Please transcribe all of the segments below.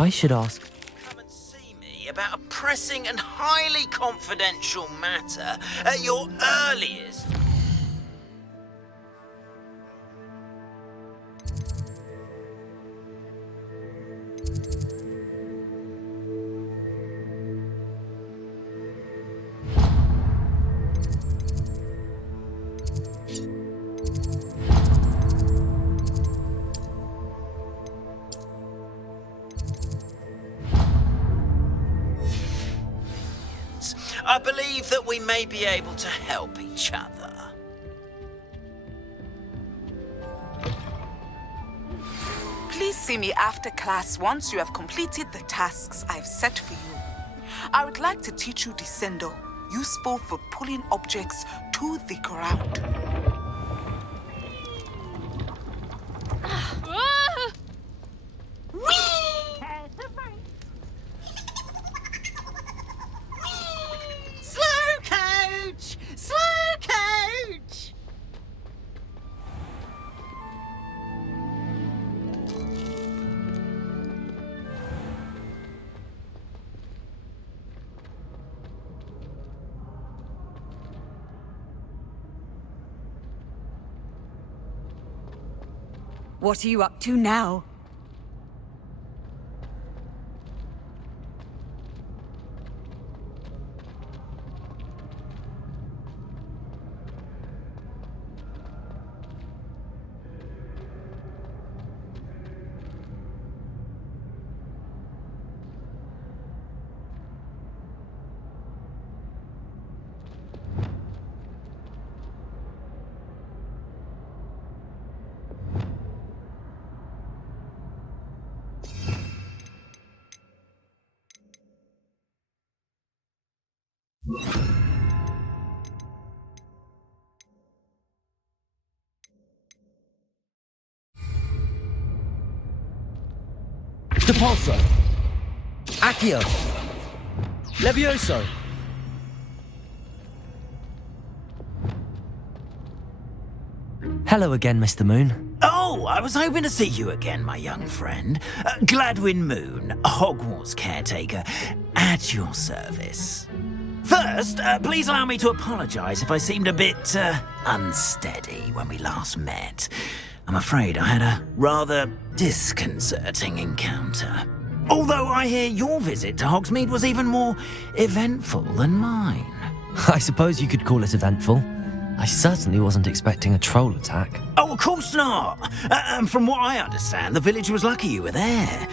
I should ask. Come and see me about a pressing and highly confidential matter at your earliest. I believe that we may be able to help each other. Please see me after class once you have completed the tasks I've set for you. I would like to teach you Descendo, useful for pulling objects to the ground. What are you up to now? Depulso! Accio! Levioso! Hello again, Mr. Moon. Oh, I was hoping to see you again, my young friend. Gladwin Moon, Hogwarts caretaker, at your service. First, please allow me to apologise if I seemed a bit unsteady when we last met. I'm afraid I had a rather disconcerting encounter. Although I hear your visit to Hogsmeade was even more eventful than mine. I suppose you could call it eventful. I certainly wasn't expecting a troll attack. Oh, of course not. From what I understand, the village was lucky you were there.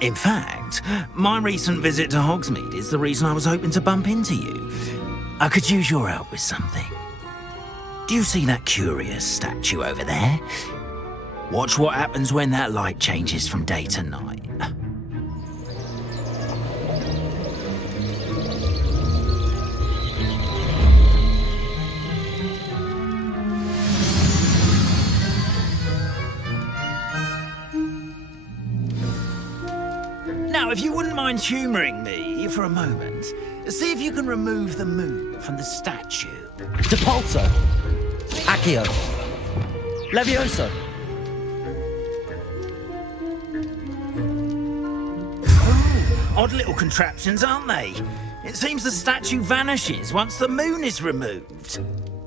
In fact, my recent visit to Hogsmeade is the reason I was hoping to bump into you. I could use your help with something. Do you see that curious statue over there? Watch what happens when that light changes from day to night. Now, if you wouldn't mind humouring me for a moment, see if you can remove the moon from the statue. Depulso! Accio! Levioso! Odd little contraptions, aren't they? It seems the statue vanishes once the moon is removed.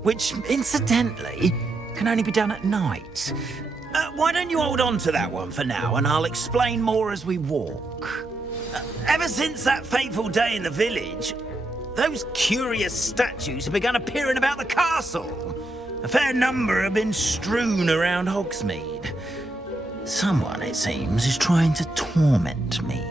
Which, incidentally, can only be done at night. Why don't you hold on to that one for now, and I'll explain more as we walk. Ever since that fateful day in the village, those curious statues have begun appearing about the castle. A fair number have been strewn around Hogsmeade. Someone, it seems, is trying to torment me.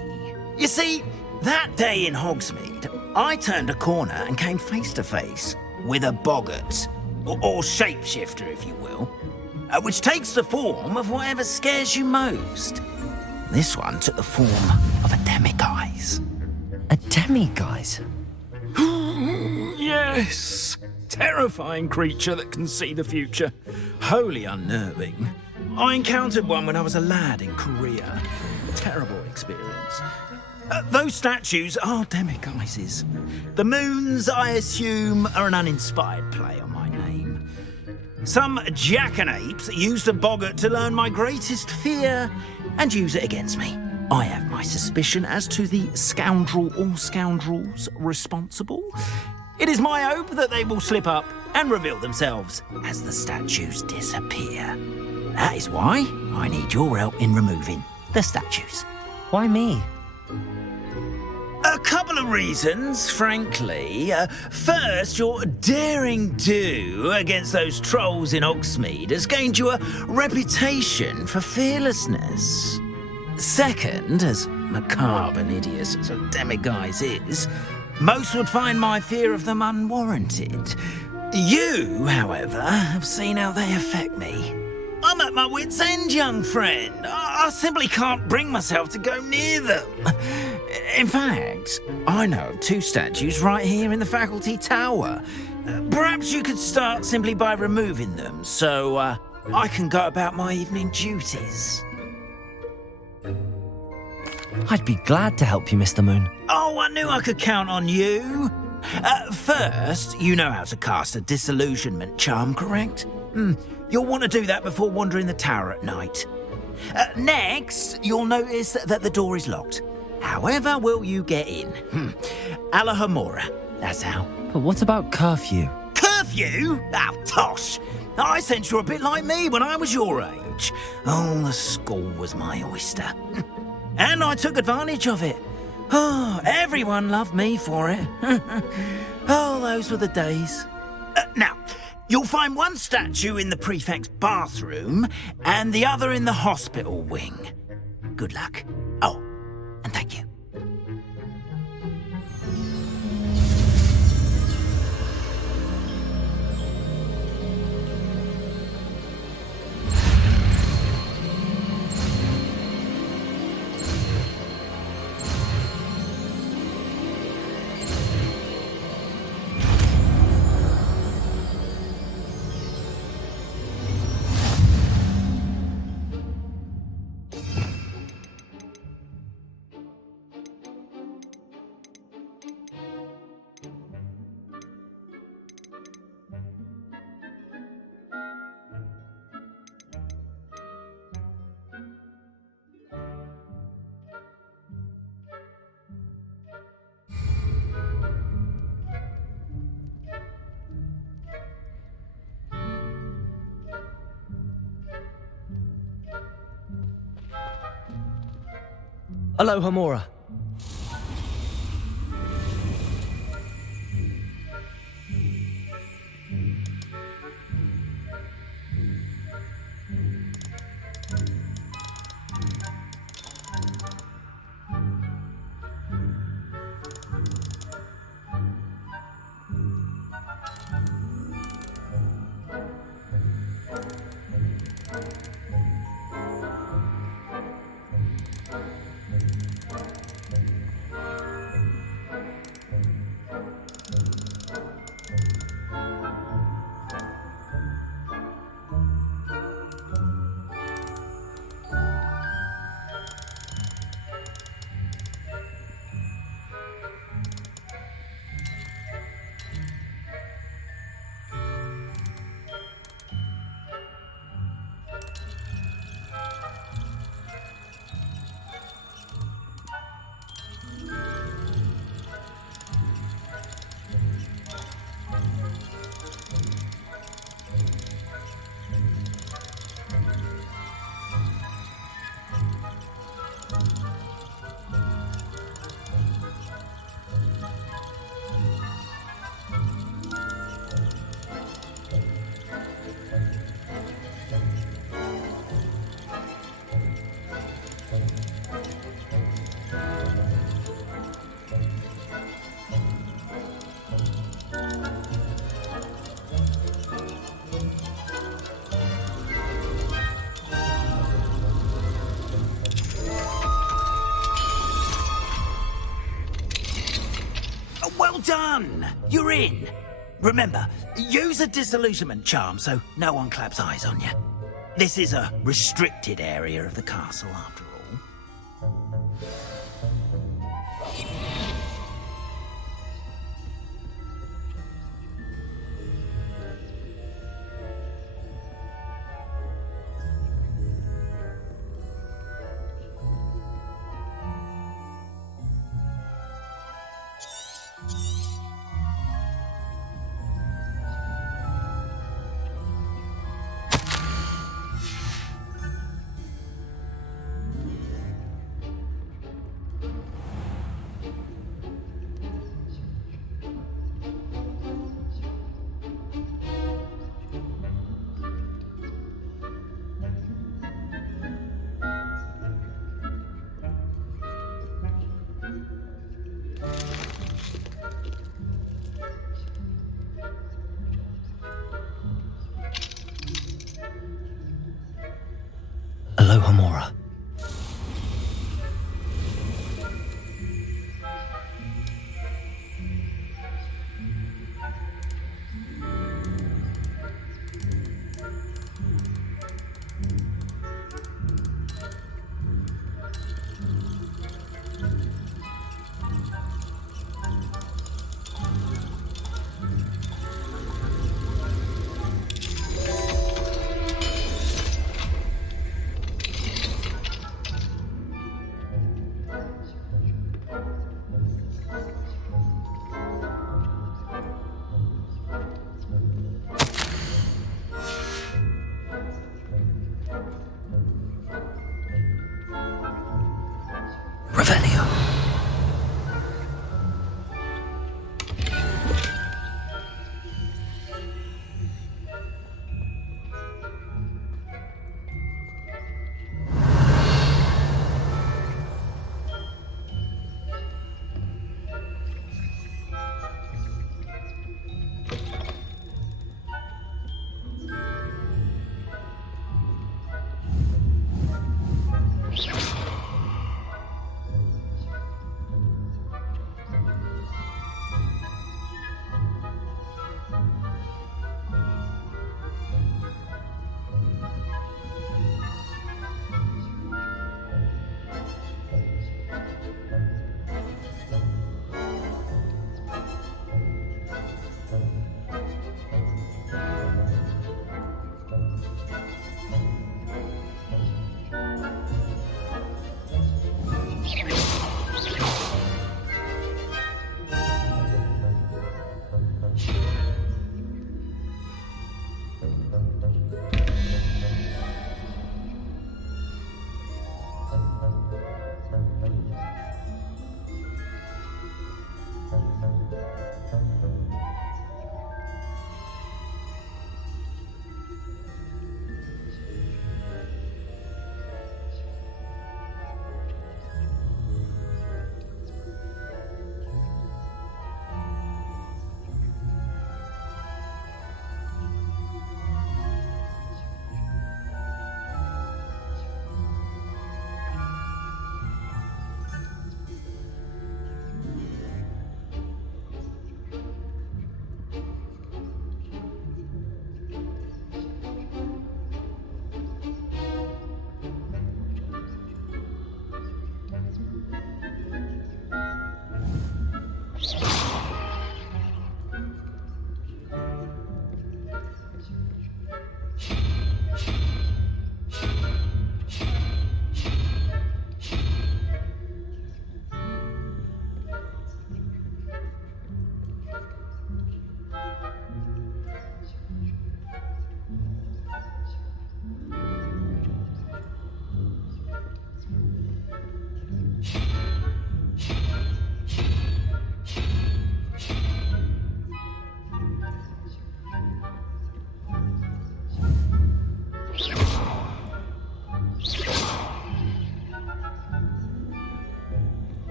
You see, that day in Hogsmeade, I turned a corner and came face to face with a boggart, or shapeshifter, if you will, which takes the form of whatever scares you most. This one took the form of a demiguise. A demiguise? Yes. Terrifying creature that can see the future. Wholly unnerving. I encountered one when I was a lad in Korea. Terrible experience. Those statues are demiguises. The moons, I assume, are an uninspired play on my name. Some jackanapes used a boggart to learn my greatest fear and use it against me. I have my suspicion as to the scoundrel or scoundrels responsible. It is my hope that they will slip up and reveal themselves as the statues disappear. That is why I need your help in removing the statues. Why me? A couple of reasons, frankly. First, your daring do against those trolls in Hogsmeade has gained you a reputation for fearlessness. Second, as macabre and hideous as a demiguise is, most would find my fear of them unwarranted. You, however, have seen how they affect me. I'm at my wit's end, young friend. I simply can't bring myself to go near them. In fact, I know of 2 statues right here in the faculty tower. Perhaps you could start simply by removing them so I can go about my evening duties. I'd be glad to help you, Mr. Moon. Oh, I knew I could count on you. First, you know how to cast a disillusionment charm, correct? You'll want to do that before wandering the tower at night. Next, you'll notice that the door is locked. However will you get in? Alahomora, that's how. But what about curfew? Curfew? Oh, tosh. I sense you're a bit like me when I was your age. Oh, the school was my oyster. And I took advantage of it. Oh, everyone loved me for it. Oh, those were the days. Now, you'll find one statue in the prefect's bathroom and the other in the hospital wing. Good luck. Oh, and thank you. Alohomora. Well done! You're in. Remember, use a disillusionment charm so no one claps eyes on you. This is a restricted area of the castle, after all. Aloha Mora. Revelio.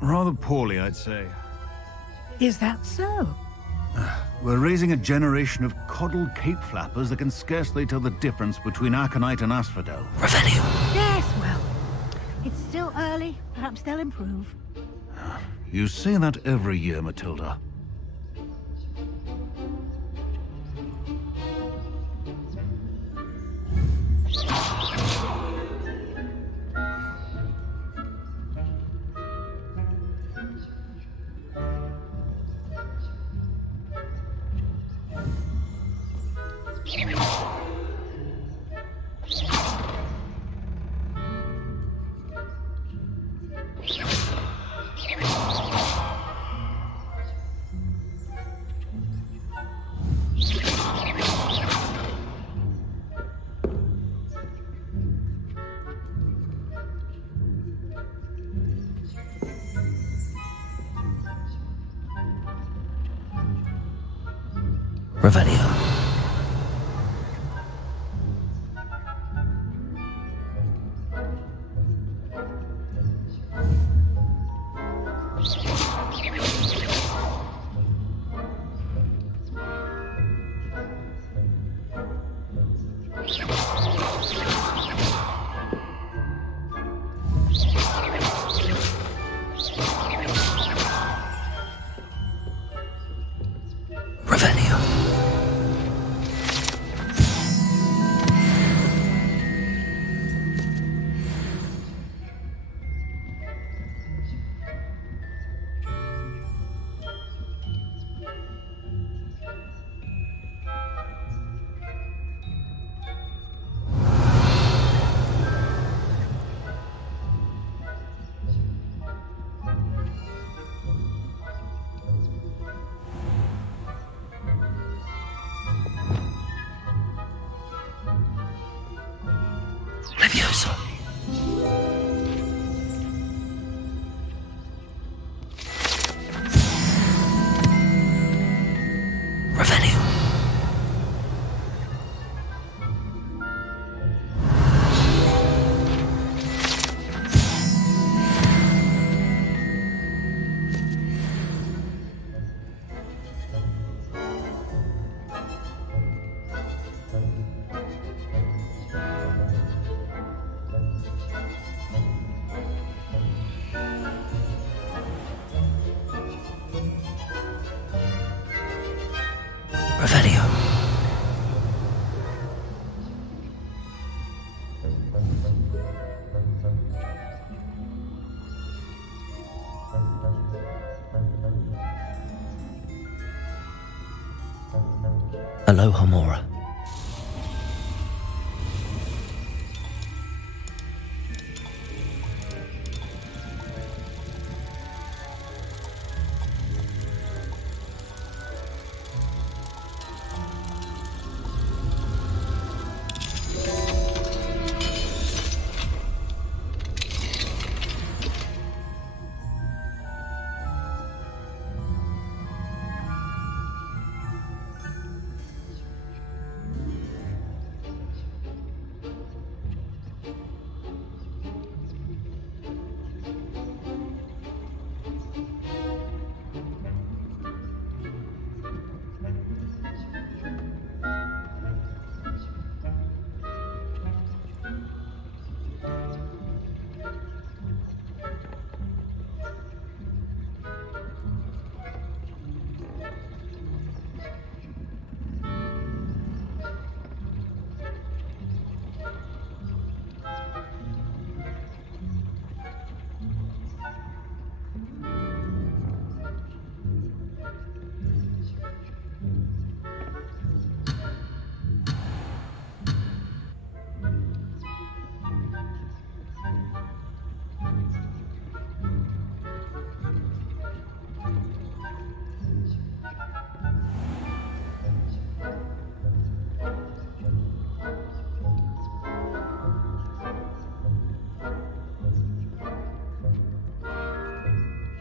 Rather poorly, I'd say. Is that so? We're raising a generation of coddled cape flappers that can scarcely tell the difference between aconite and asphodel. Revelio. Yes, well, it's still early. Perhaps they'll improve. You say that every year, Matilda. Revelio. Revelio. Levioso. Revelio. Revelio. Aloha Mora.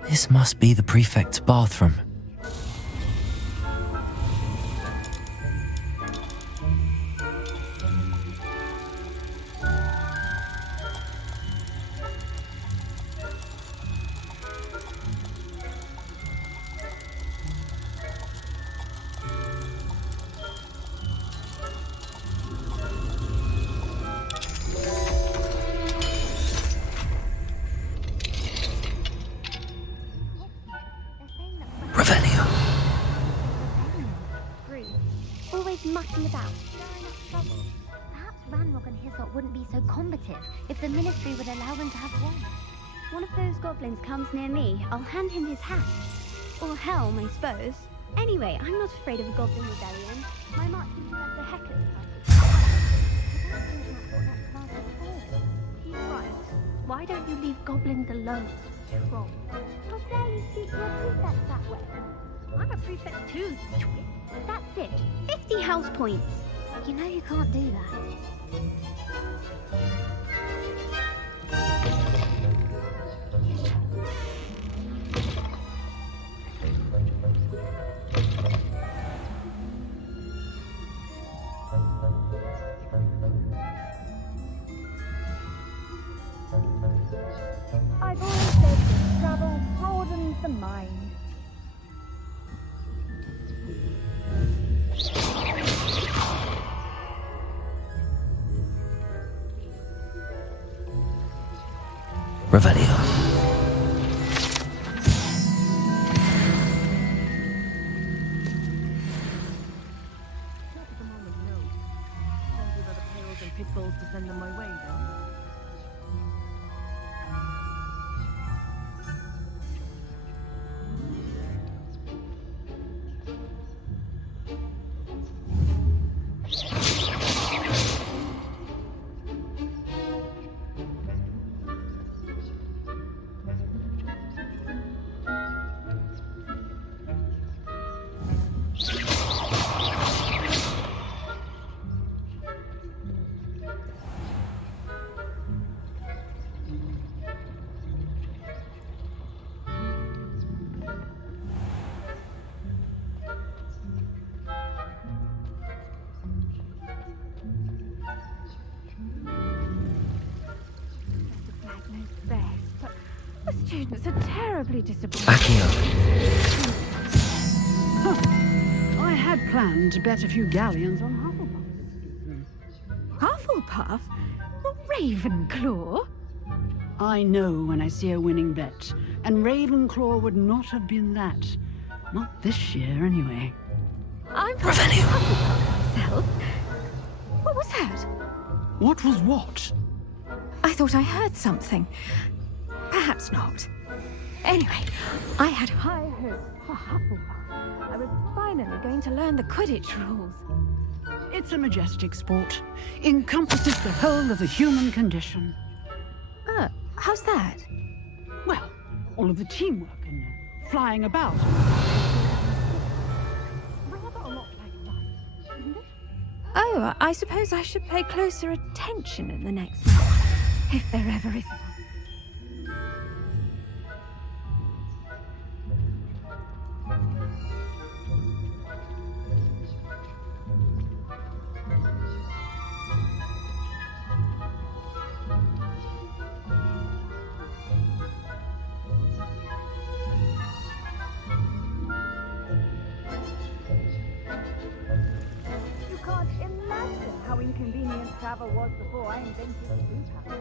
This must be the prefect's bathroom. mucking about, stirring up trouble. Perhaps Ranrock and Hyssop wouldn't be so combative if the Ministry would allow them to have one. One of those goblins comes near me, I'll hand him his hat. Or helm, I suppose. Anyway, I'm not afraid of a goblin rebellion. My marching has the heck of the He's right. Why don't you leave goblins alone, troll? How dare you speak to a prefect that way? I'm a prefect too, twit. That's it. 50 house points. You know you can't do that. I've always said that travel broadens the mind. Revelio. Pitfalls to send them my way, though. The students are terribly disappointed. Accio. I had planned to bet a few galleons on Hufflepuff. Hufflepuff? Not Ravenclaw? I know when I see a winning bet, and Ravenclaw would not have been that. Not this year, anyway. I'm from Hufflepuff myself. What was that? What was what? I thought I heard something. Perhaps not. Anyway, I had high hopes for Hufflepuff. I was finally going to learn the Quidditch rules. It's a majestic sport. Encompasses the whole of the human condition. How's that? Well, all of the teamwork and flying about. Rather a lot like life, isn't it? Oh, I suppose I should pay closer attention in the next match, if there ever is one. How inconvenient travel was before I invented suka.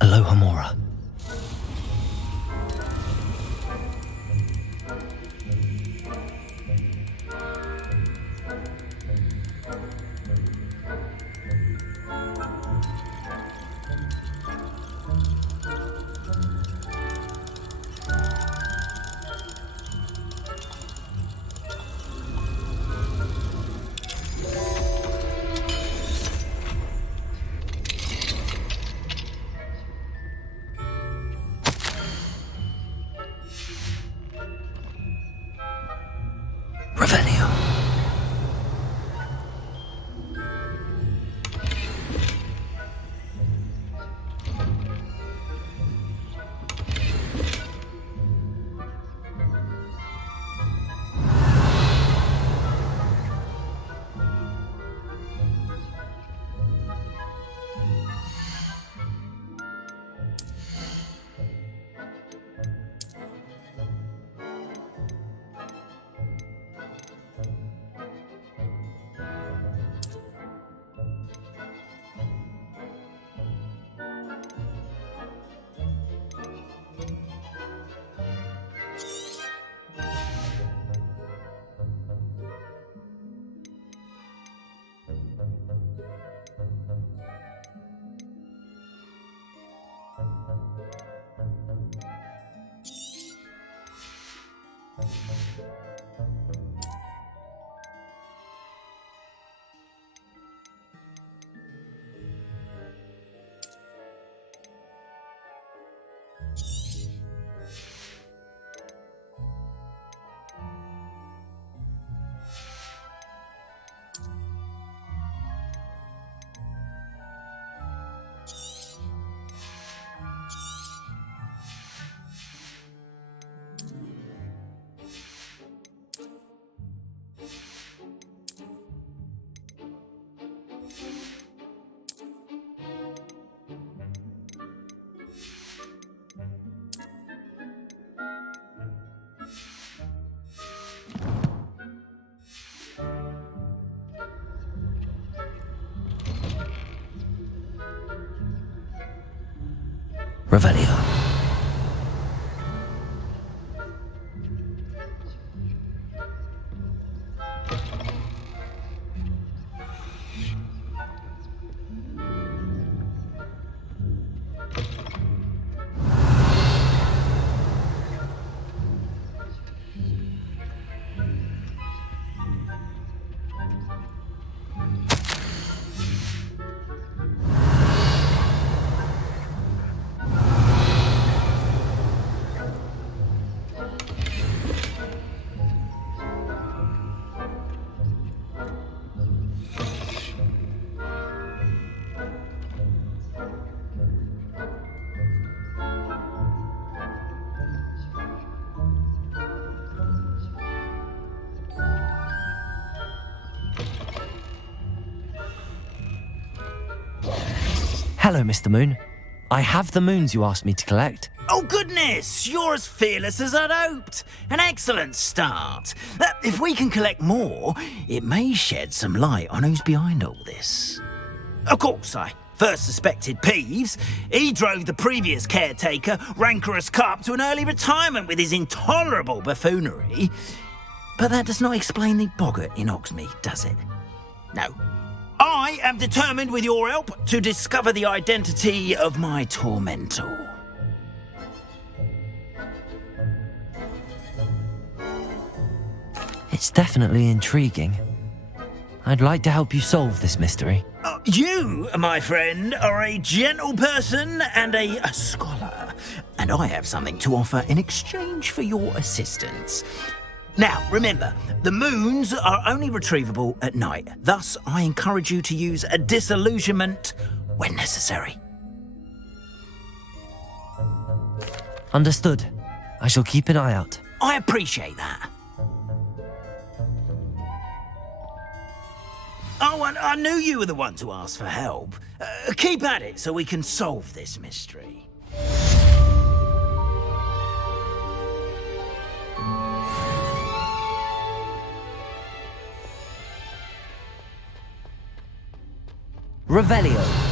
Alohomora. Revelio. Hello, Mr. Moon. I have the moons you asked me to collect. Oh, goodness! You're as fearless as I'd hoped. An excellent start. If we can collect more, it may shed some light on who's behind all this. Of course, I first suspected Peeves. He drove the previous caretaker, rancorous Carp, to an early retirement with his intolerable buffoonery. But that does not explain the boggart in Hogsmeade, does it? No. I am determined, with your help, to discover the identity of my tormentor. It's definitely intriguing. I'd like to help you solve this mystery. You, my friend, are a gentle person and a scholar, and I have something to offer in exchange for your assistance. Now, remember, the moons are only retrievable at night. Thus, I encourage you to use a disillusionment when necessary. Understood. I shall keep an eye out. I appreciate that. Oh, and I knew you were the one to ask for help. Keep at it so we can solve this mystery. Revelio.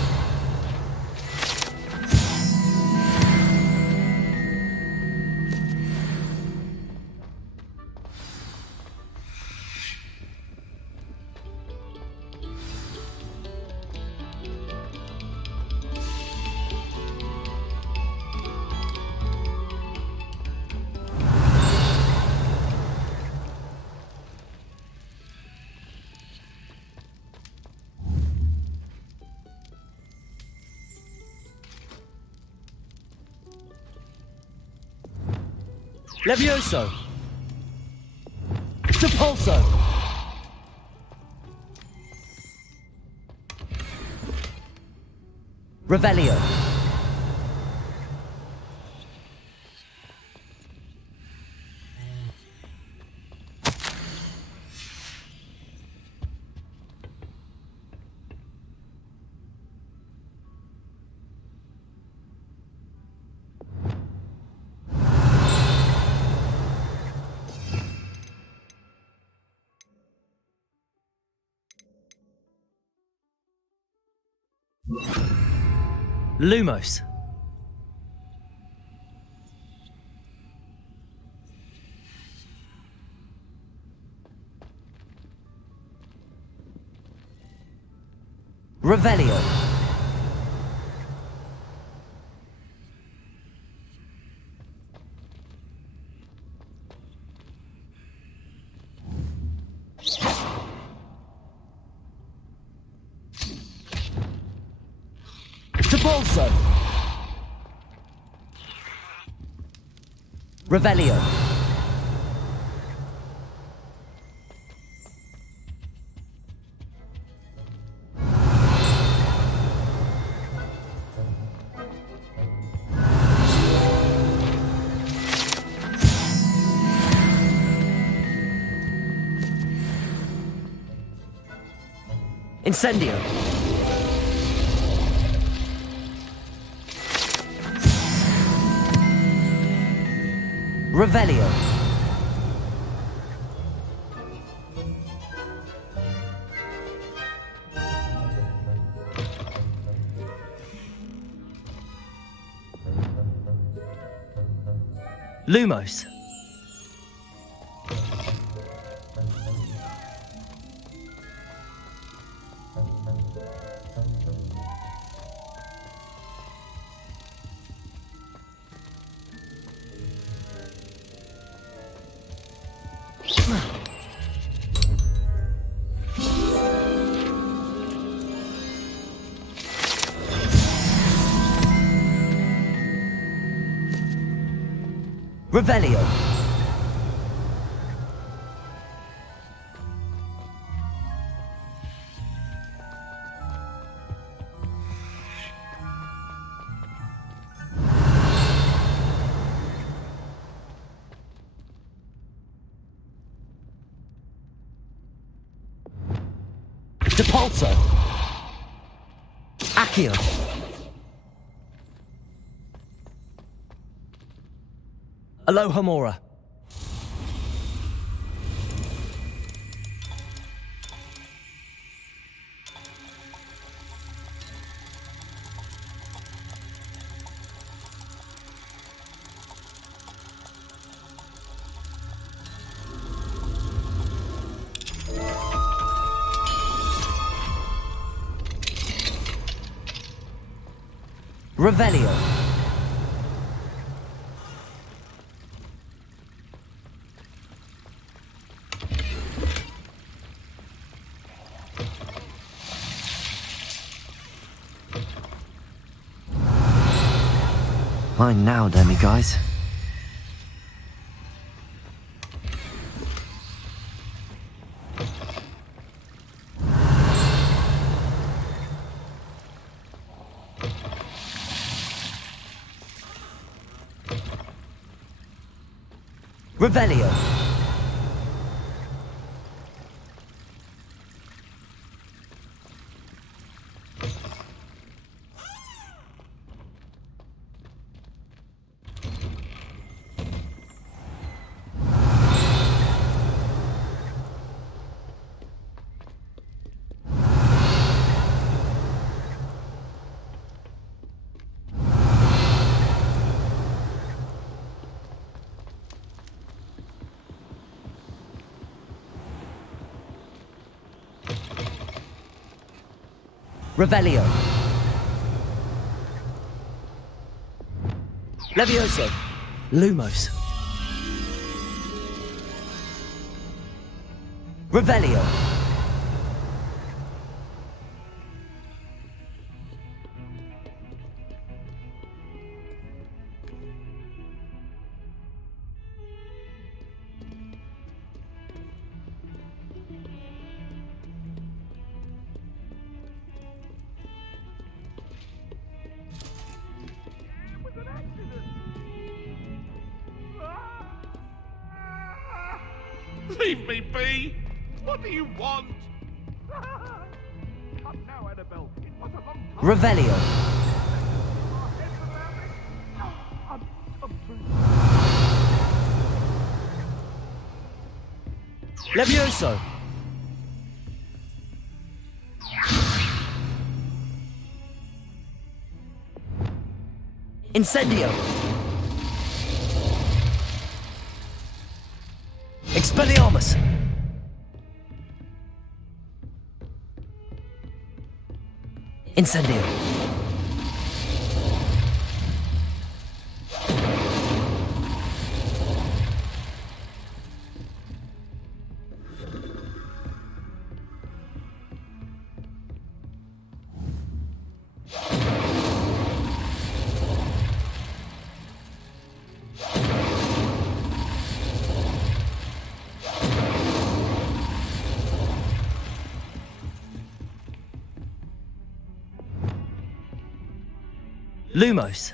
Levioso. Depulso. Revelio. Lumos. Revelio. Depulso. Revelio. Incendio. Revelio. Lumos. Revelio. Depulso. Accio. Alohomora. Revelio. Mine now, demiguise. Revelio. Revelio. Levioso. Lumos. Revelio. Leave me be! What do you want? Come now, Annabelle. It was a long time. Revelio. Levioso. Incendio. Expelliarmus. Incendio. Lumos.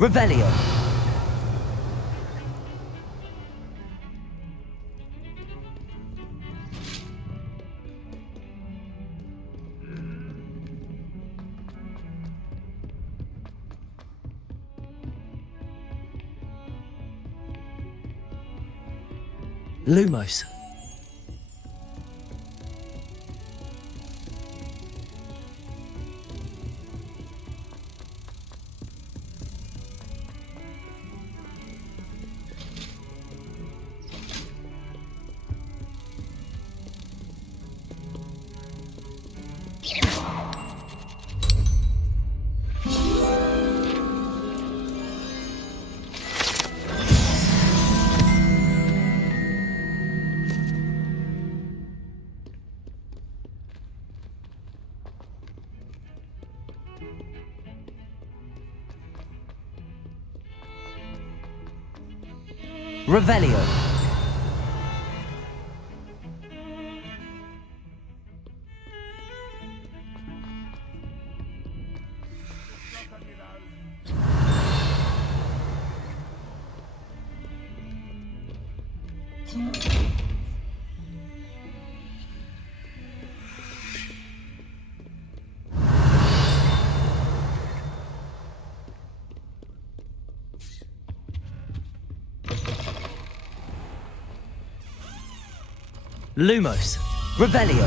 Revelio. Lumos. Revelio. Lumos. Revelio.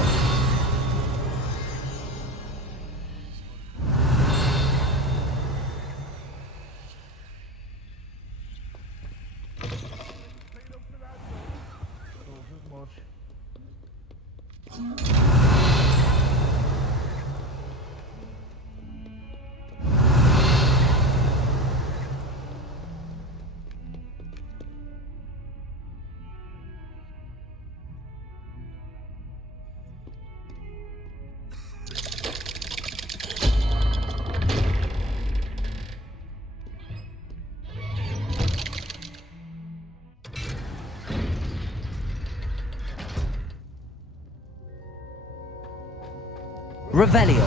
Revelio.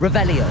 Revelio.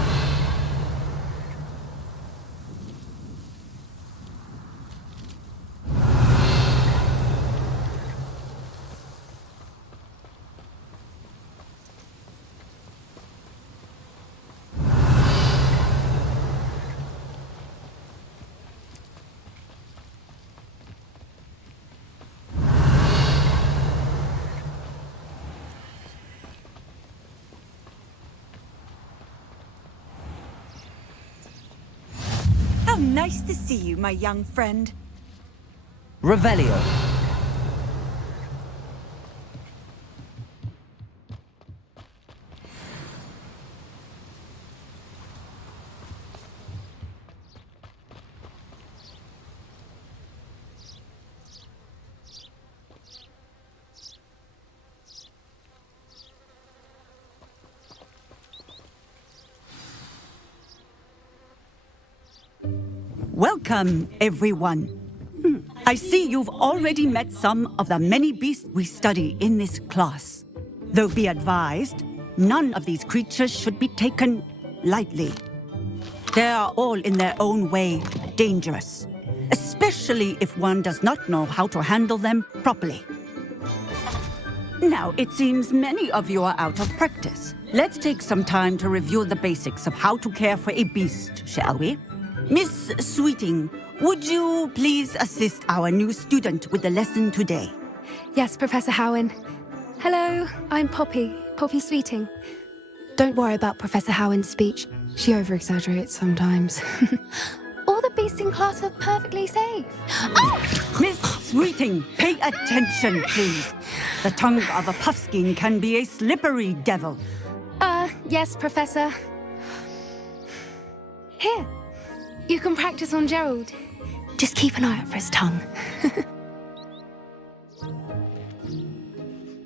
Nice to see you, my young friend. Revelio. Welcome, everyone. I see you've already met some of the many beasts we study in this class. Though be advised, none of these creatures should be taken lightly. They are all in their own way dangerous, especially if one does not know how to handle them properly. Now, it seems many of you are out of practice. Let's take some time to review the basics of how to care for a beast, shall we? Miss Sweeting, would you please assist our new student with the lesson today? Yes, Professor Howen. Hello, I'm Poppy Sweeting. Don't worry about Professor Howen's speech. She over-exaggerates sometimes. All the beasts in class are perfectly safe. Oh! Miss Sweeting, pay attention, please. The tongue of a puffskein can be a slippery devil. Yes, Professor. Here, you can practice on Gerald. Just keep an eye out for his tongue.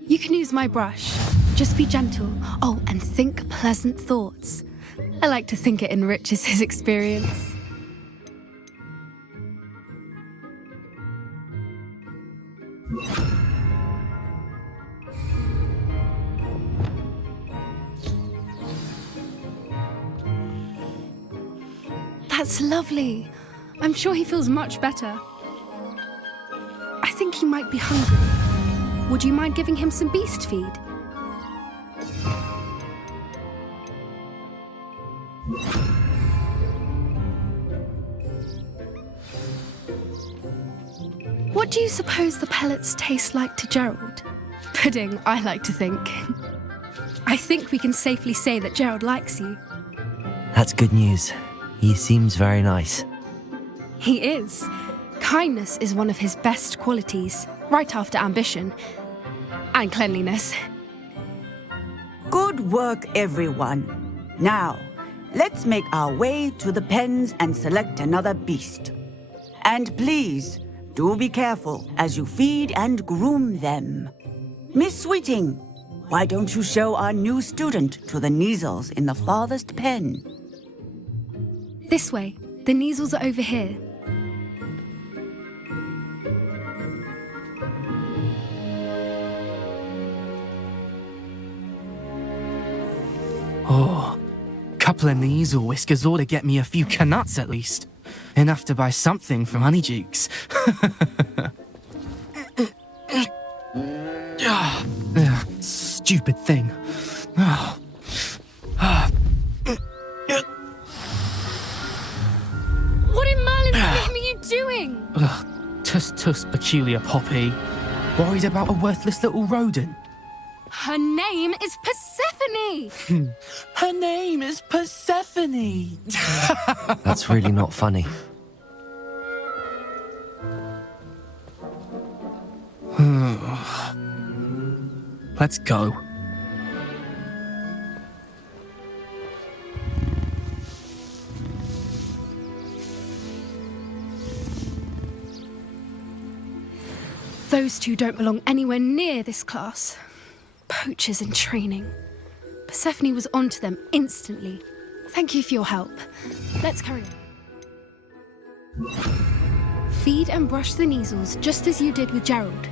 You can use my brush. Just be gentle. Oh, and think pleasant thoughts. I like to think it enriches his experience. That's lovely. I'm sure he feels much better. I think he might be hungry. Would you mind giving him some beast feed? What do you suppose the pellets taste like to Gerald? Pudding, I like to think. I think we can safely say that Gerald likes you. That's good news. He seems very nice. He is. Kindness is one of his best qualities, right after ambition. And cleanliness. Good work, everyone. Now, let's make our way to the pens and select another beast. And please, do be careful as you feed and groom them. Miss Sweeting, why don't you show our new student to the Neasels in the farthest pen? This way. The Neasels are over here. Oh, couple of Neasel whiskers ought to get me a few canuts at least. Enough to buy something from Honeydukes. Stupid thing. What in Merlin's name are you doing? Tuss, peculiar Poppy. Worried about a worthless little rodent. Her name is Persephone! Her name is Persephone! That's really not funny. Let's go. Those two don't belong anywhere near this class. Poachers in training. Persephone was onto them instantly. Thank you for your help. Let's carry on. Feed and brush the Neasels just as you did with Gerald.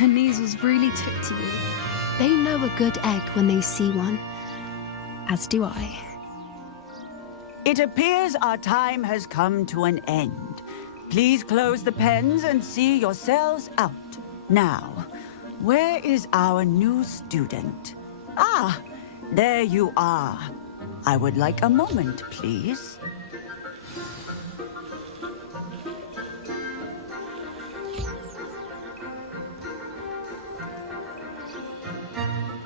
The Neasels really took to you. They know a good egg when they see one. As do I. It appears our time has come to an end. Please close the pens and see yourselves out. Now, where is our new student? Ah, there you are. I would like a moment, please.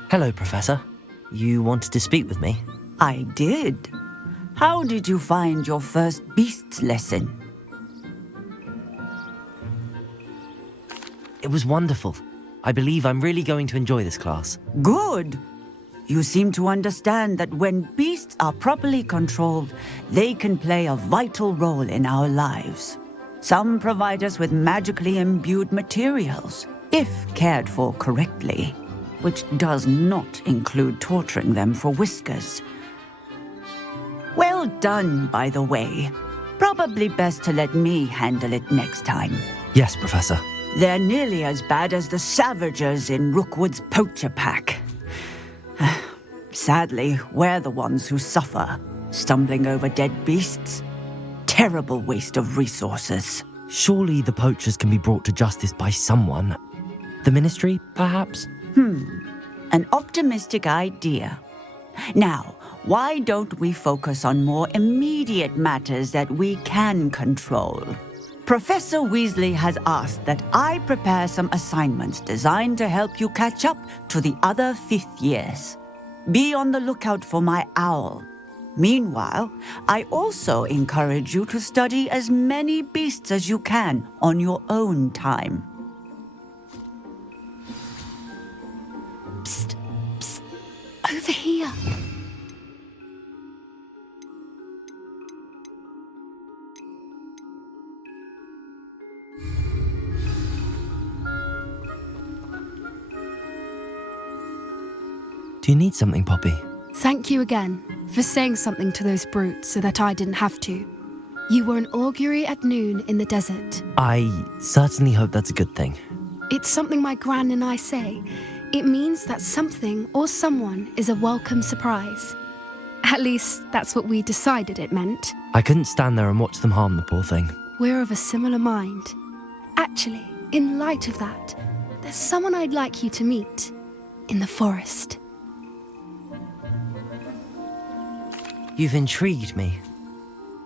Hello, Professor. You wanted to speak with me? I did. How did you find your first beasts lesson? It was wonderful. I believe I'm really going to enjoy this class. Good. You seem to understand that when beasts are properly controlled, they can play a vital role in our lives. Some provide us with magically imbued materials, if cared for correctly, which does not include torturing them for whiskers. Well done, by the way. Probably best to let me handle it next time. Yes, Professor. They're nearly as bad as the Savagers in Rookwood's poacher pack. Sadly, we're the ones who suffer, stumbling over dead beasts. Terrible waste of resources. Surely the poachers can be brought to justice by someone. The Ministry, perhaps? An optimistic idea. Now, why don't we focus on more immediate matters that we can control? Professor Weasley has asked that I prepare some assignments designed to help you catch up to the other 5th years. Be on the lookout for my owl. Meanwhile, I also encourage you to study as many beasts as you can on your own time. Psst, psst, over here. Do you need something, Poppy? Thank you again for saying something to those brutes so that I didn't have to. You were an augury at noon in the desert. I certainly hope that's a good thing. It's something my gran and I say. It means that something or someone is a welcome surprise. At least, that's what we decided it meant. I couldn't stand there and watch them harm the poor thing. We're of a similar mind. Actually, in light of that, there's someone I'd like you to meet in the forest. You've intrigued me.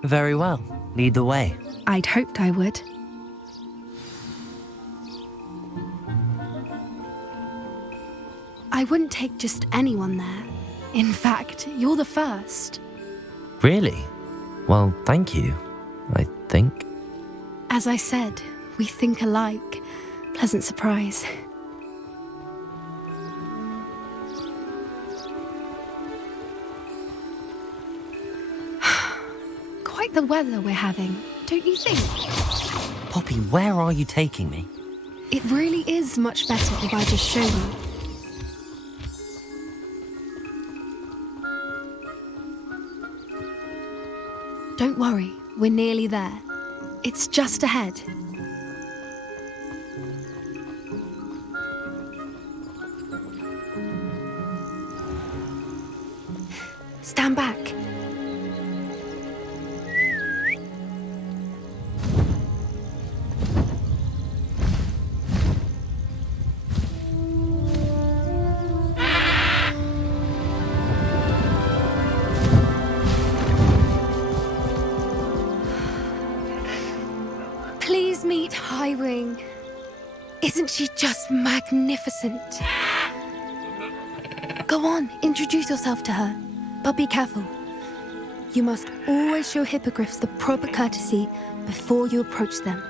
Very well. Lead the way. I'd hoped I would. I wouldn't take just anyone there. In fact, you're the first. Really? Well, thank you, I think. As I said, we think alike. Pleasant surprise. Quite the weather we're having, don't you think? Poppy, where are you taking me? It really is much better if I just show you. Don't worry, we're nearly there. It's just ahead. Stand back. Please meet Highwing. Isn't she just magnificent? Go on, introduce yourself to her. But be careful. You must always show hippogriffs the proper courtesy before you approach them.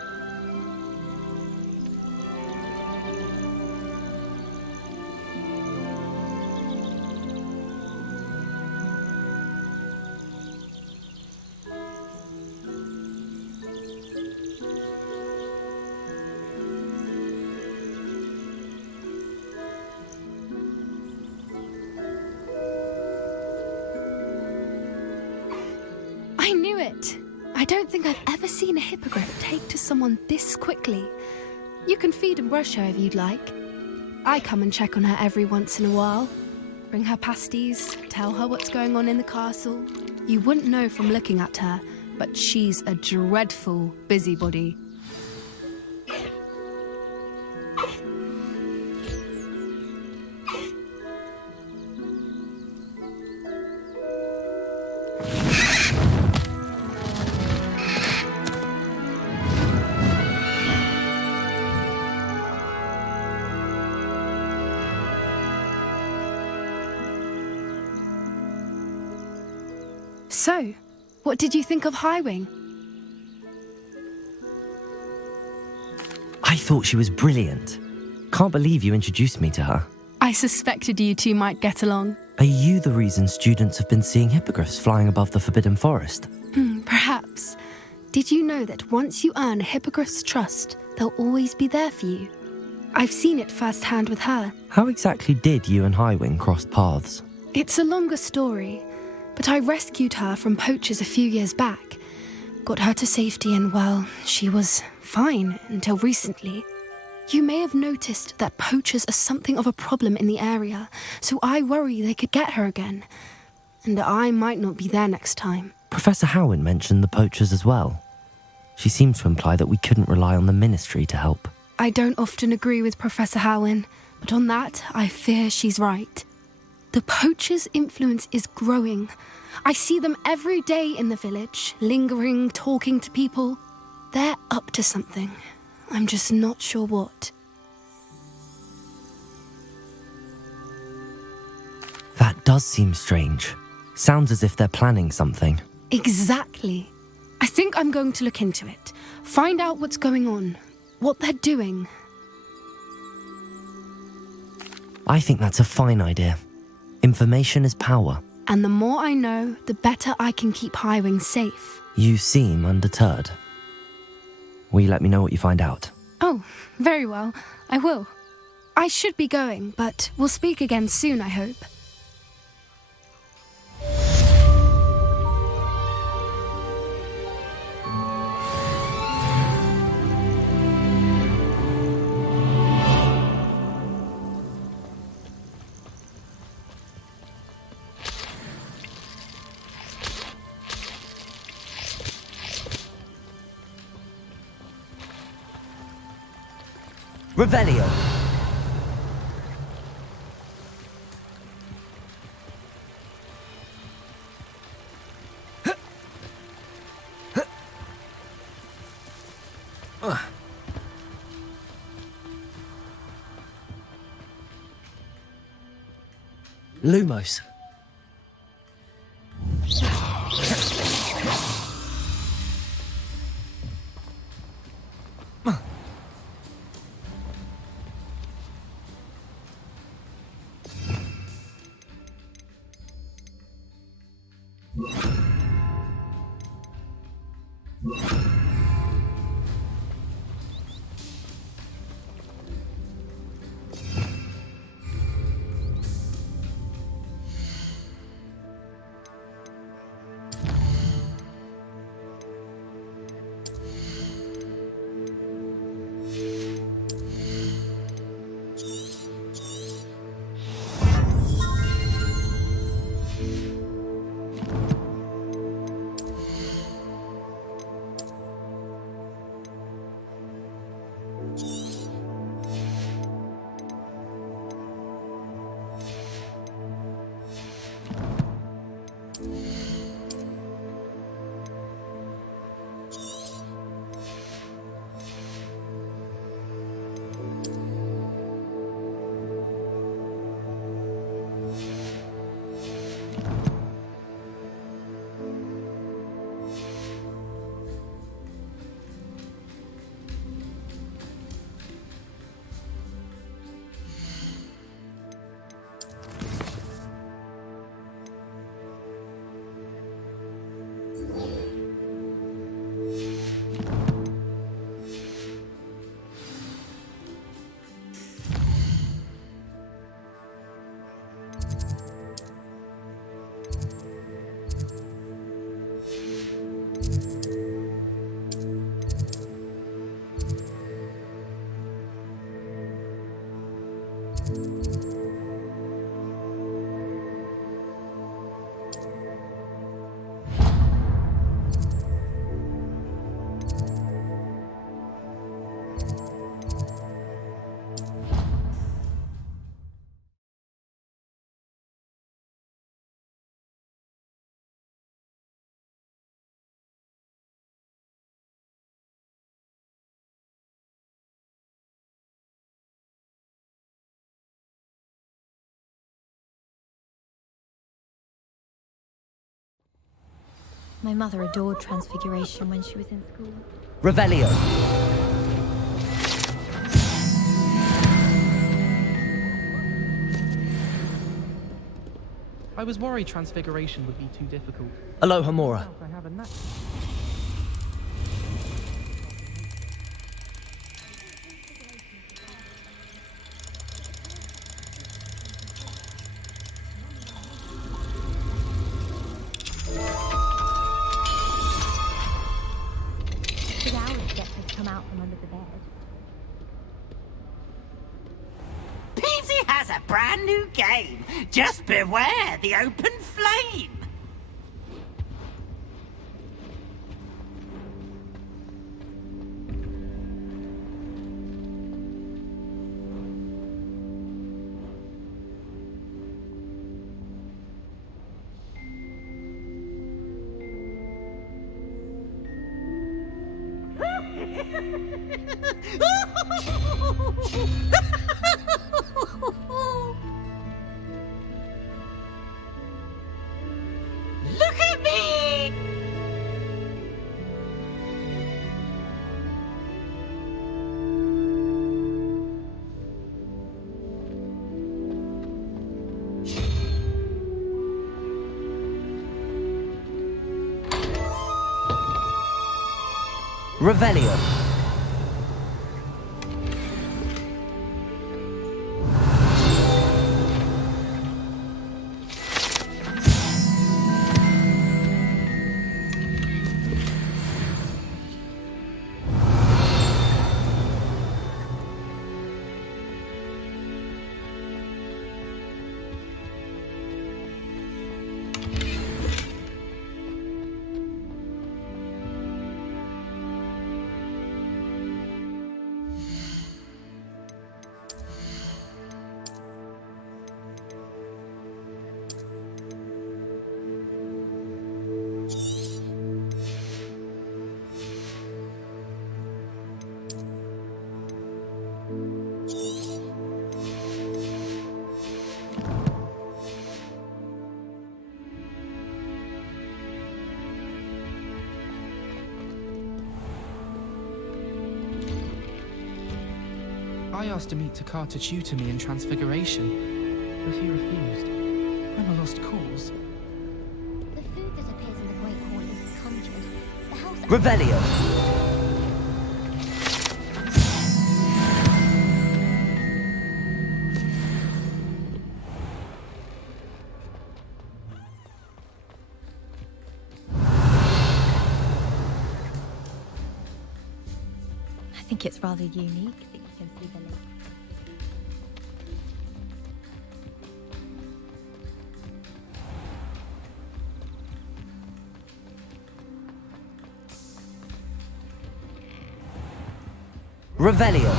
I knew it! I don't think I've ever seen a hippogriff take to someone this quickly. You can feed and brush her if you'd like. I come and check on her every once in a while. Bring her pasties, tell her what's going on in the castle. You wouldn't know from looking at her, but she's a dreadful busybody. So, what did you think of Highwing? I thought she was brilliant. Can't believe you introduced me to her. I suspected you two might get along. Are you the reason students have been seeing hippogriffs flying above the Forbidden Forest? Perhaps. Did you know that once you earn a hippogriff's trust, they'll always be there for you? I've seen it firsthand with her. How exactly did you and Highwing cross paths? It's a longer story, but I rescued her from poachers a few years back. Got her to safety and, well, she was fine until recently. You may have noticed that poachers are something of a problem in the area, so I worry they could get her again. And I might not be there next time. Professor Howin mentioned the poachers as well. She seemed to imply that we couldn't rely on the Ministry to help. I don't often agree with Professor Howin, but on that, I fear she's right. The poachers' influence is growing. I see them every day in the village, lingering, talking to people. They're up to something. I'm just not sure what. That does seem strange. Sounds as if they're planning something. Exactly. I think I'm going to look into it. Find out what's going on, what they're doing. I think that's a fine idea. Information is power. And the more I know, the better I can keep Highwing safe. You seem undeterred. Will you let me know what you find out? Oh, very well. I will. I should be going, but we'll speak again soon, I hope. Revelio! Lumos. My mother adored Transfiguration when she was in school. Revelio. I was worried Transfiguration would be too difficult. Aloha Mora. I have a knack. The owls get to come out from under the bed. Peasy has a brand new game. Just beware the open flame. Look at me! Revelio. I asked him to Takar to tutor me in Transfiguration, but he refused. I'm a lost cause. The food that appears in the Great Hall is conjured. The house... Revelio. I think it's rather unique that you can see the lake. Revelio.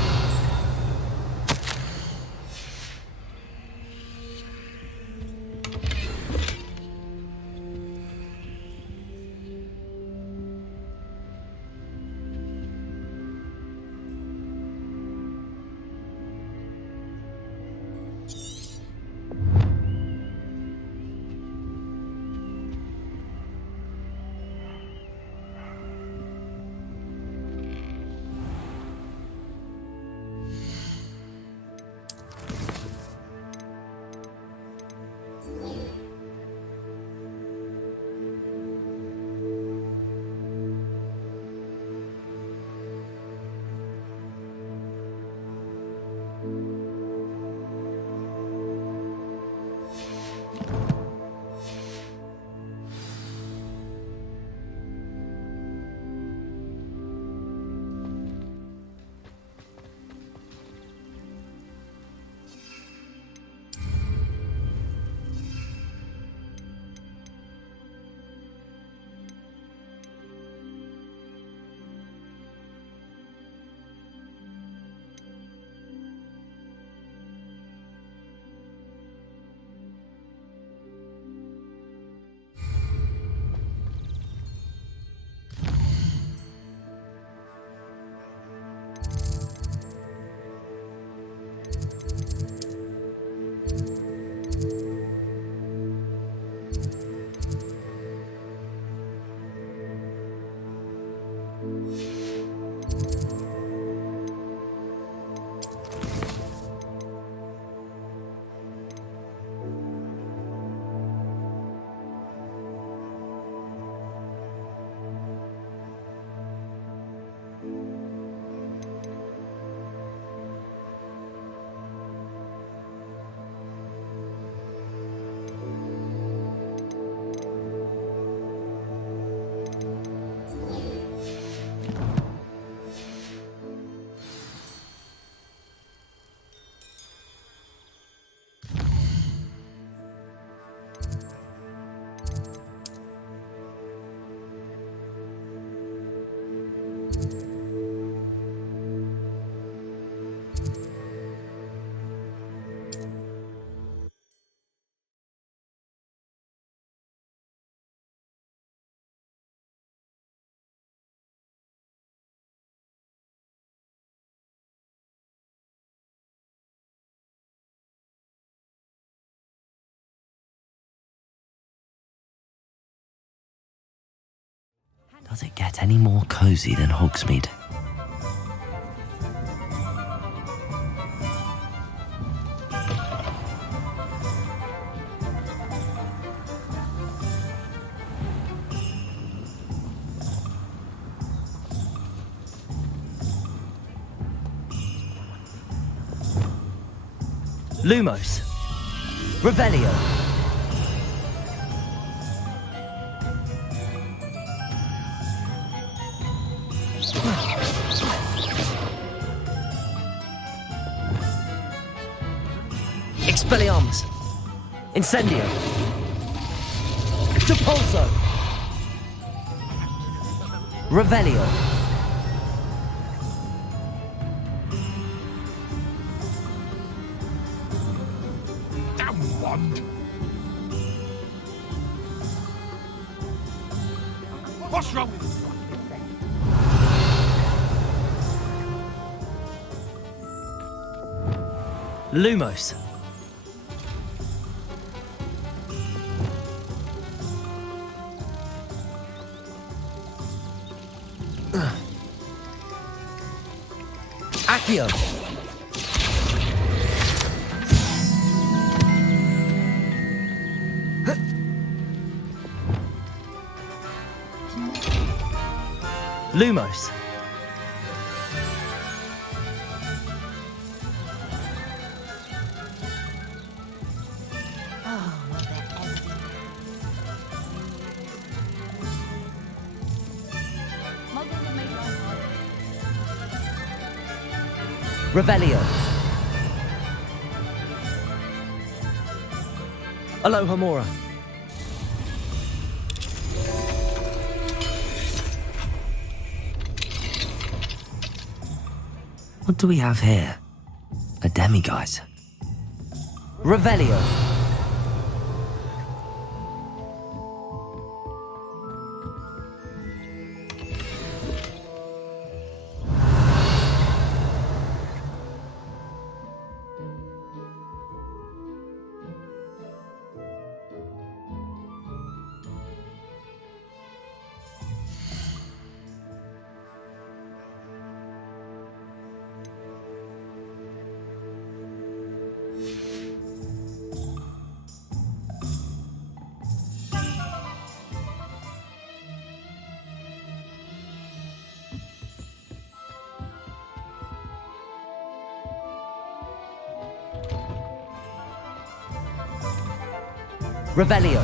Does it get any more cosy than Hogsmeade? Lumos. Revelio. Expelliarmus. Incendio. Depulso. Revelio. Damn wand! What's wrong with this one? Lumos. Accio. Lumos. Revelio. Alohomora. What do we have here? A demiguise. Revelio. Revelio.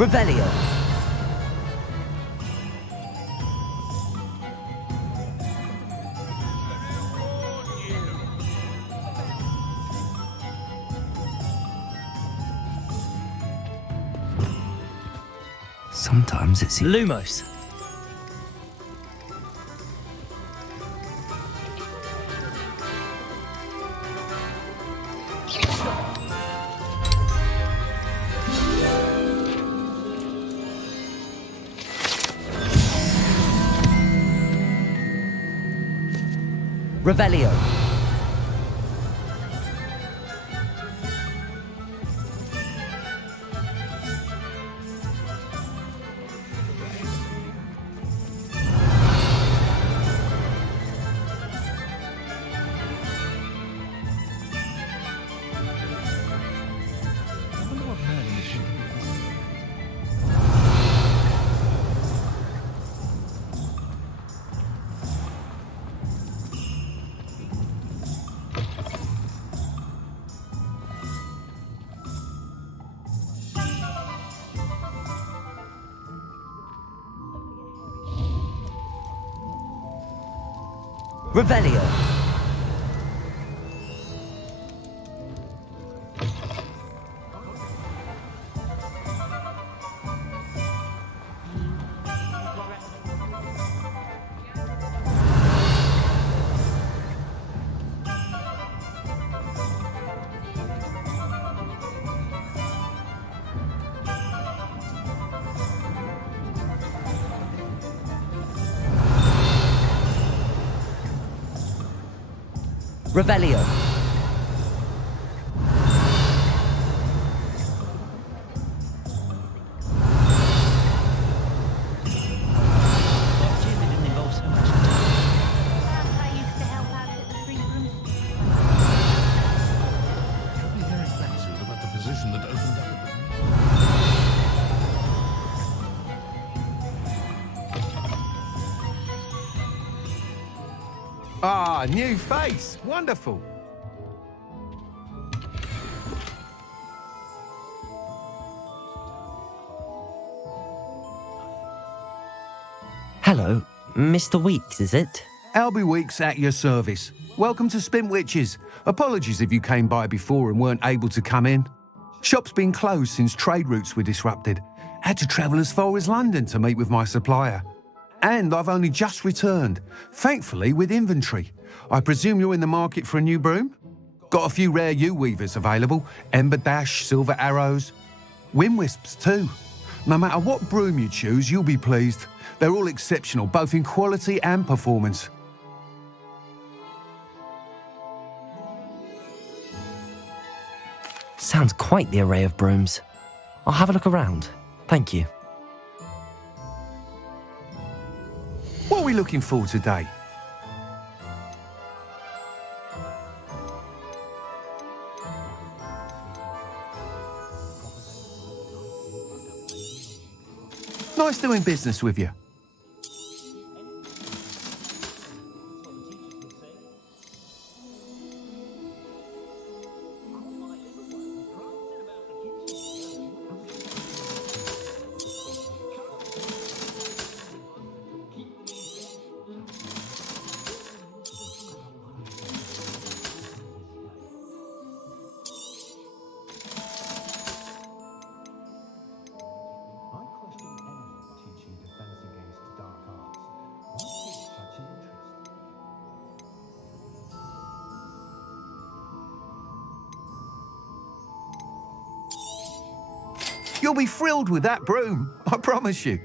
Revelio. Sometimes it's Lumos. Revelio. Revelio. Revelio. About the position that opened up at the Ah, new face. Wonderful. Hello, Mr. Weeks, is it? Albie Weeks at your service. Welcome to Spintwitches. Apologies if you came by before and weren't able to come in. Shop's been closed since trade routes were disrupted. Had to travel as far as London to meet with my supplier. And I've only just returned, thankfully with inventory. I presume you're in the market for a new broom? Got a few rare U-weavers available, Ember Dash, Silver Arrows, Wind Wisps too. No matter what broom you choose, you'll be pleased. They're all exceptional, both in quality and performance. Sounds quite the array of brooms. I'll have a look around. Thank you. What are we looking for today? Nice doing business with you. You'll be thrilled with that broom, I promise you.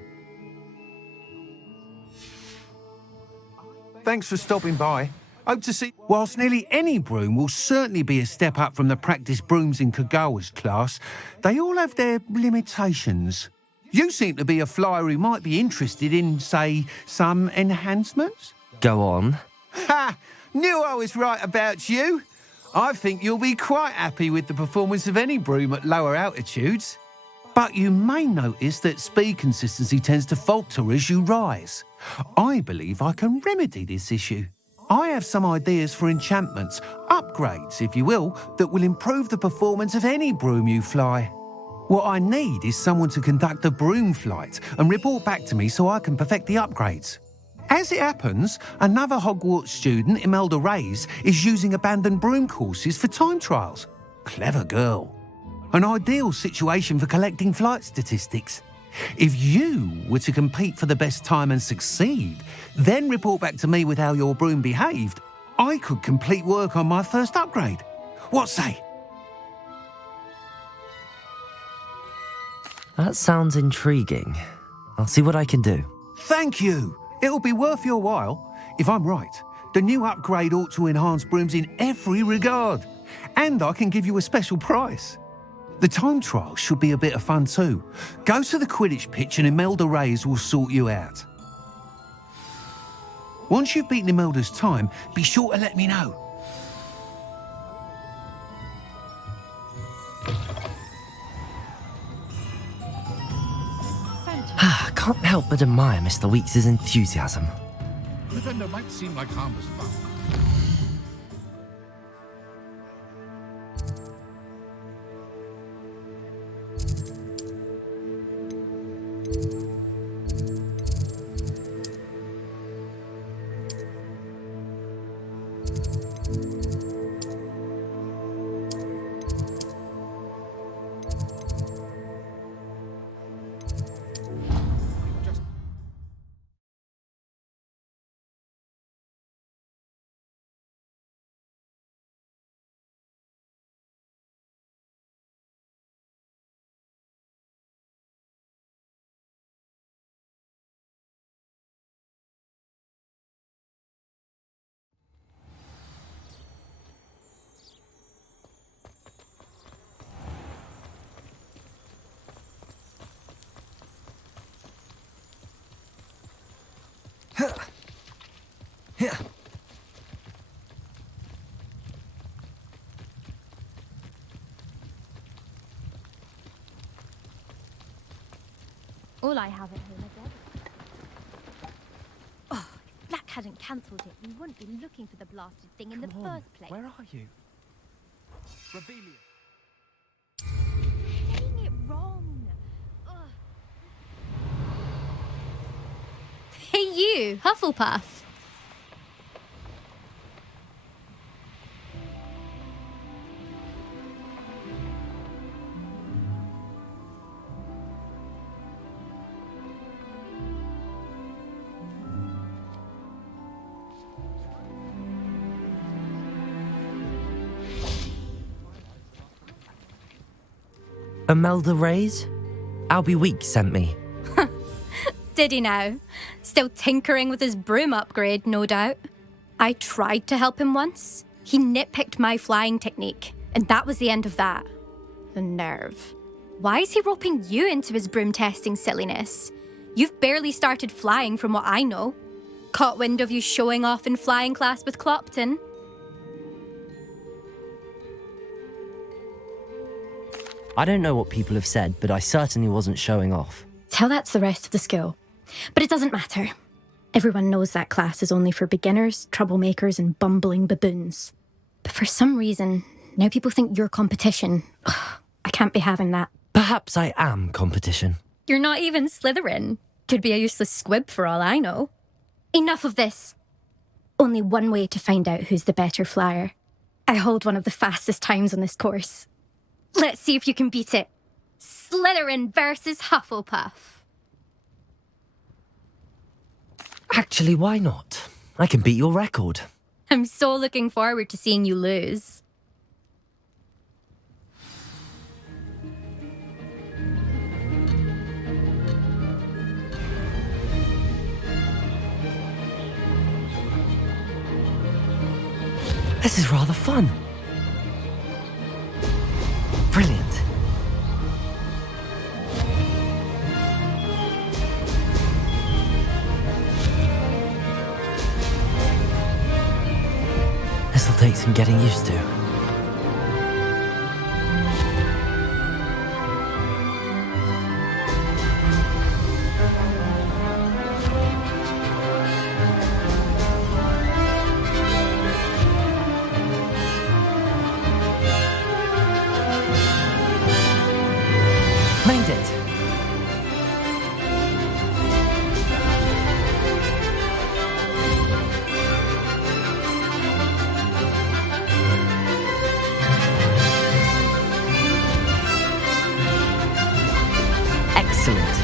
Thanks for stopping by. Hope to see... Whilst nearly any broom will certainly be a step up from the practice brooms in Kagawa's class, they all have their limitations. You seem to be a flyer who might be interested in, say, some enhancements? Go on. Ha! Knew I was right about you. I think you'll be quite happy with the performance of any broom at lower altitudes. But you may notice that speed consistency tends to falter as you rise. I believe I can remedy this issue. I have some ideas for enchantments, upgrades, if you will, that will improve the performance of any broom you fly. What I need is someone to conduct a broom flight and report back to me so I can perfect the upgrades. As it happens, another Hogwarts student, Imelda Reyes, is using abandoned broom courses for time trials. Clever girl. An ideal situation for collecting flight statistics. If you were to compete for the best time and succeed, then report back to me with how your broom behaved, I could complete work on my first upgrade. What say? That sounds intriguing. I'll see what I can do. Thank you. It'll be worth your while. If I'm right, the new upgrade ought to enhance brooms in every regard. And I can give you a special price. The time trial should be a bit of fun too. Go to the Quidditch pitch and Imelda Reyes will sort you out. Once you've beaten Imelda's time, be sure to let me know. Can't help but admire Mr. Weeks' enthusiasm. The vendor might seem like harmless fun. All I have at home are dead. Oh, if Black hadn't cancelled it, we wouldn't be looking for the blasted thing in the first place. Where are you? Revelia. Saying it wrong. Ugh. Hey you, Hufflepuff. Imelda Reyes? Albie Weeks sent me. Did he now? Still tinkering with his broom upgrade, no doubt. I tried to help him once. He nitpicked my flying technique, and that was the end of that. The nerve. Why is he roping you into his broom testing silliness? You've barely started flying from what I know. Caught wind of you showing off in flying class with Clopton. I don't know what people have said, but I certainly wasn't showing off. Tell that to the rest of the school. But it doesn't matter. Everyone knows that class is only for beginners, troublemakers, and bumbling baboons. But for some reason, now people think you're competition. Ugh, I can't be having that. Perhaps I am competition. You're not even Slytherin. Could be a useless squib for all I know. Enough of this. Only one way to find out who's the better flyer. I hold one of the fastest times on this course. Let's see if you can beat it. Slytherin versus Hufflepuff. Actually, why not? I can beat your record. I'm so looking forward to seeing you lose. This is rather fun. Brilliant. This'll take some getting used to. Made it! Excellent.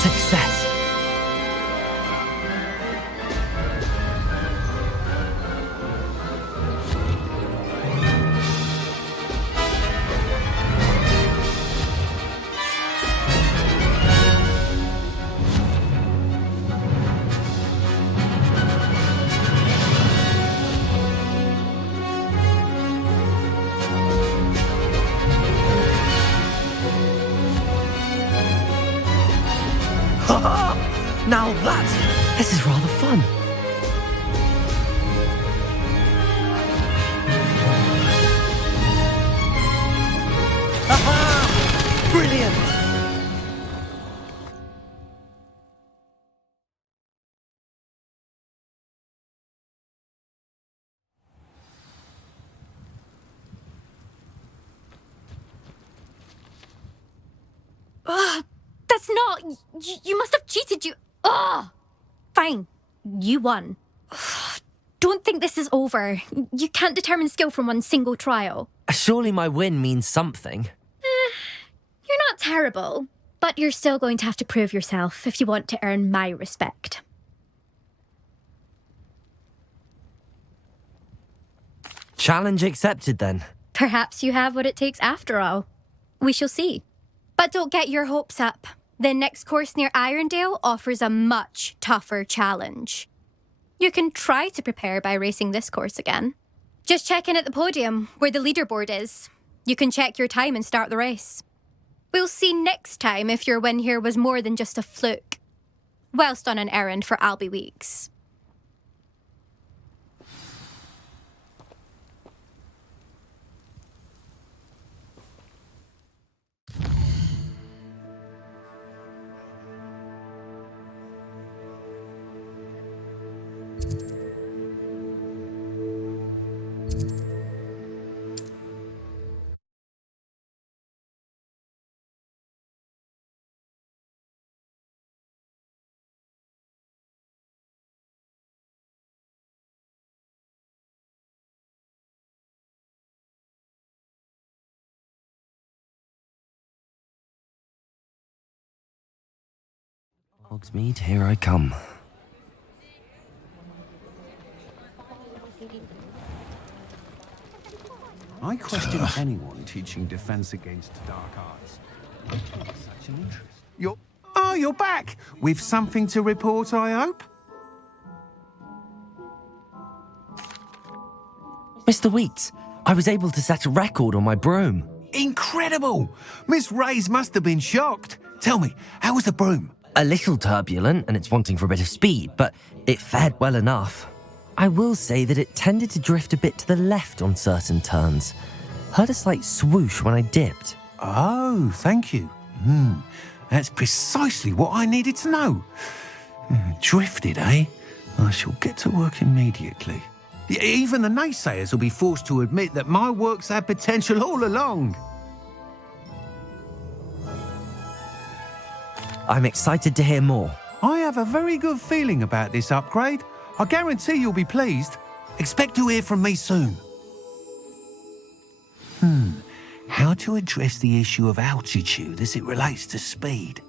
Success. Now this is rather fun. Aha! Brilliant! That's not... You must have cheated, you... Ugh! Fine. You won. Don't think this is over. You can't determine skill from one single trial. Surely my win means something. You're not terrible, but you're still going to have to prove yourself if you want to earn my respect. Challenge accepted then. Perhaps you have what it takes after all. We shall see. But don't get your hopes up. The next course near Irondale offers a much tougher challenge. You can try to prepare by racing this course again. Just check in at the podium, where the leaderboard is. You can check your time and start the race. We'll see next time if your win here was more than just a fluke. whilst on an errand for Albie Weeks. Hogsmeade, here I come. I question anyone teaching defense against dark arts. Such an interest. You're back! With something to report, I hope? Mr. Weeks, I was able to set a record on my broom. Incredible! Miss Ray's must have been shocked. Tell me, how was the broom? A little turbulent and it's wanting for a bit of speed, but it fared well enough. I will say that it tended to drift a bit to the left on certain turns. Heard a slight swoosh when I dipped. Oh, thank you. That's precisely what I needed to know. Drifted, eh? I shall get to work immediately. Even the naysayers will be forced to admit that my work's had potential all along. I'm excited to hear more. I have a very good feeling about this upgrade. I guarantee you'll be pleased. Expect to hear from me soon. How to address the issue of altitude as it relates to speed?